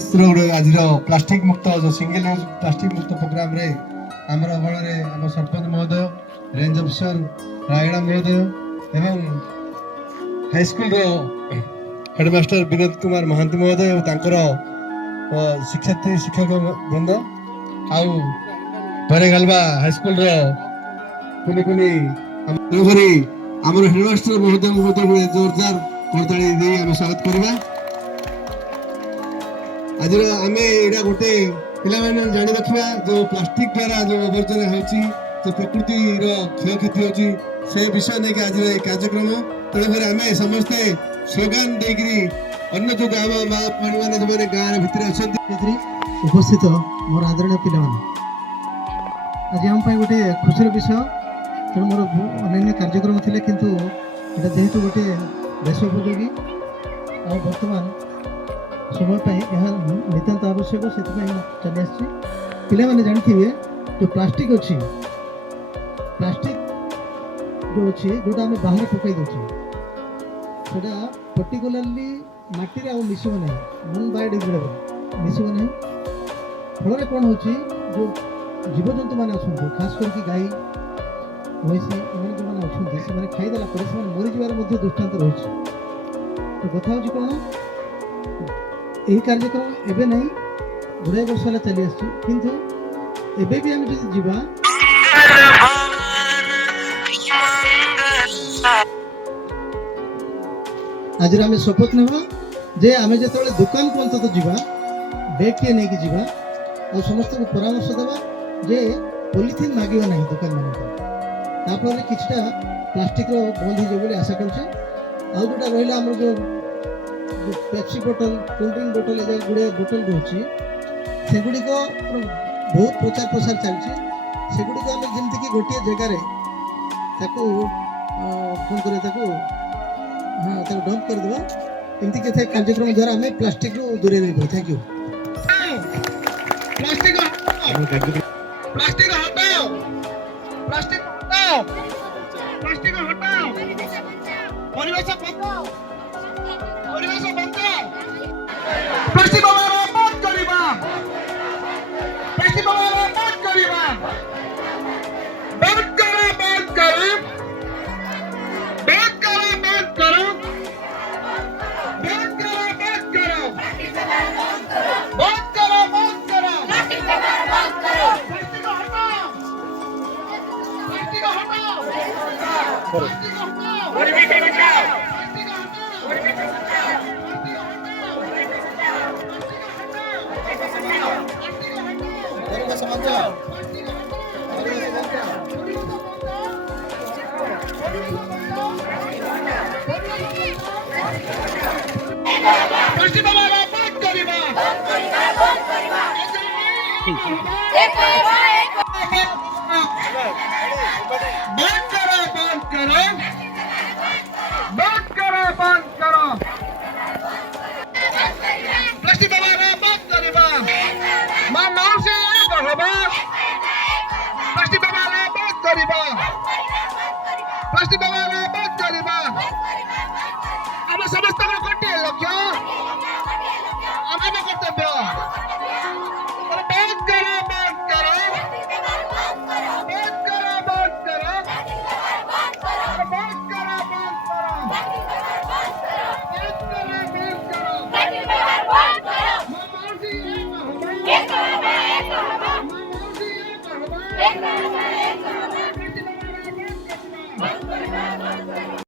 आज प्लास्टिक मुक्त जो सिंगल यूज प्लास्टिक मुक्त प्रोग्राम रे आमर अगणे आम सरपंच महोदय रेंज अफिसर रायगड़ा महोदय एवं हाईस्कल हेडमास्टर विनोद कुमार महांती महोदय और शिक्षार्थी शिक्षक वृंद आउ गालवा हाईस्कल कुनी कुनी आमर हेडमास्टर महोदय जोरदार करताली दे आम स्वागत करवा। आज आम यहाँ गोटे पे जानी रखा जो प्लास्टिक द्वारा जो आवर्जना होची जो प्रकृति क्षय क्षति होची से विषय नहीं आज कार्यक्रम तेणुकर आम समस्ते स्लोगान देकरी अन्य जो गाँव माँ पाणी मैंने जो गाँव भितर अच्छा उपस्थित मोर आदरणीय पिला आज आम गोटे खुशी विषय तेणु मोर अन्य कार्यक्रम थे किंतु जेहेतु गोटे देश उपयोगी और बर्तमान समय यह नितांत आवश्यक से चली आसी पे जानते जो प्लास्टिक अच्छी प्लास्टिक जो अच्छी जोटा आम बाहर पकई दे पर्टिकुलाली माटी आउ मिसब ना नन बायोडिग्रेडेबल मिसब ना फल कौन हो जो जीवजंतु मैंने अच्छा खास करके गाई भैंसी एम जो मैंने अच्छा से खाईदेला मरीजार दृष्टान्त रही तो कथा हूँ कौन यही कार्यक्रम एवं नहीं गुड़ाई वर्ष है चली आसु भी आम जो जीवा आज आम शपथ नेबा जे आम जो दुकान को अंत जीवा बैग टे नहीं जीवा और समस्त को परामर्श देवा जे पॉलिथिन मांगवा ना दुकान मान किछटा प्लास्टिक बंद हो आशा करुचे आउटा रहा आम जो पेप्सी बोतल कोल्ड ड्रिंक बोतल गुड़े बोतल रोचे से गुड़िक बहुत प्रचार प्रसार चलती से गुड़िक आम जमीक गोटे जगार कौन कर हाँ डंप करदे एमती के कार्यक्रम द्वारा आम प्लास्टिक रू दूरे रही। Thank you. प्लास्टिक प्लास्टिक हटाओ प्लास्टिक हटाओ प्लास्टिक हटाओ परिवेश बचाओ परिवेश बचाओ प्लास्टिक बंद करिबा प्लास्टिक बंद करिबा बंद करो बंद करो बंद करो बंद करो बंद करो बंद करो बंद करो बंद करो प्लास्टिक बंद करो प्लास्टिक हटाओ प्लास्टिक हटाओ प्लास्टिक हटाओ परिवेश बचाओ प्लास्टिक हटाओ परिवेश बचाओ प्लास्टिक व्यवहार बंद करिबा हम समस्त गोटे लक्ष्य आम कर्तव्य बंद करो बंद करो बंद करो बंद करो बंद करो बंद करो बंद करो बंद करो